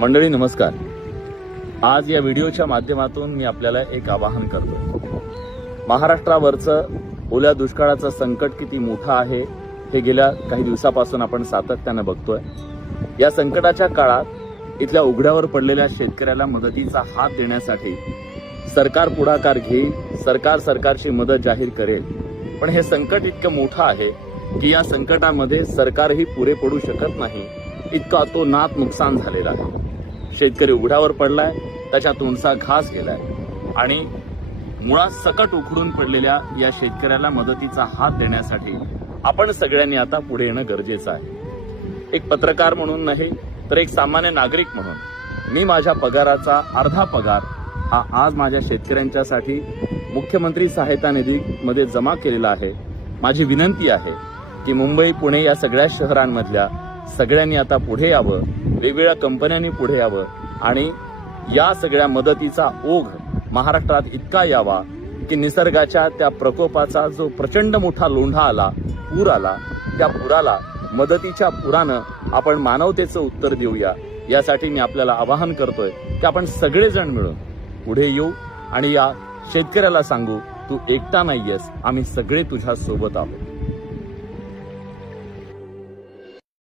मंडळी नमस्कार। आज या व्हिडिओच्या माध्यमातून मी आपल्याला एक आवाहन करतो। महाराष्ट्रावरचं ओल्या दुष्काळाचं संकट किती मोठं आहे हे गेल्या काही दिवसापासून आपण सातत्याने बघतोय। या संकटाच्या काळात इथल्या उघड्यावर पडलेल्या शेतकऱ्याला मदतीचा हात देण्यासाठी सरकार पुढाकार घेईल, सरकारची मदत जाहीर करेल। पण हे संकट इतकं मोठं आहे की या संकटामध्ये सरकारही पुरे पडू शकत नाही, इतका तो नात नुकसान झालेला आहे। शेतकरी उघड्यावर पडलाय, त्याच्या तोंडचा घास गेलाय आणि मुळात सकट उखडून पडलेल्या या शेतकऱ्याला मदतीचा हात देण्यासाठी आपण सगळ्यांनी आता पुढे येणं गरजेचं आहे। एक पत्रकार म्हणून नाही तर एक सामान्य नागरिक म्हणून मी माझ्या पगाराचा अर्धा पगार हा आज माझ्या शेतकऱ्यांच्यासाठी मुख्यमंत्री सहायता निधीमध्ये जमा केलेला आहे। माझी विनंती आहे की मुंबई, पुणे या सगळ्या शहरांमधल्या सगळ्यांनी आता पुढे यावं, वेगवेगळ्या कंपन्यांनी पुढे यावं आणि या सगळ्या मदतीचा ओघ महाराष्ट्रात इतका यावा की निसर्गाच्या त्या प्रकोपाचा जो प्रचंड मोठा लोंढा आला, पूर आला, त्या पुराला मदतीच्या पुरानं आपण मानवतेचं उत्तर देऊया। यासाठी मी आपल्याला आवाहन करतोय की आपण सगळेजण मिळून पुढे येऊ आणि या शेतकऱ्याला सांगू, तू एकटा नाहीयेस, आम्ही सगळे तुझ्या सोबत आहोत।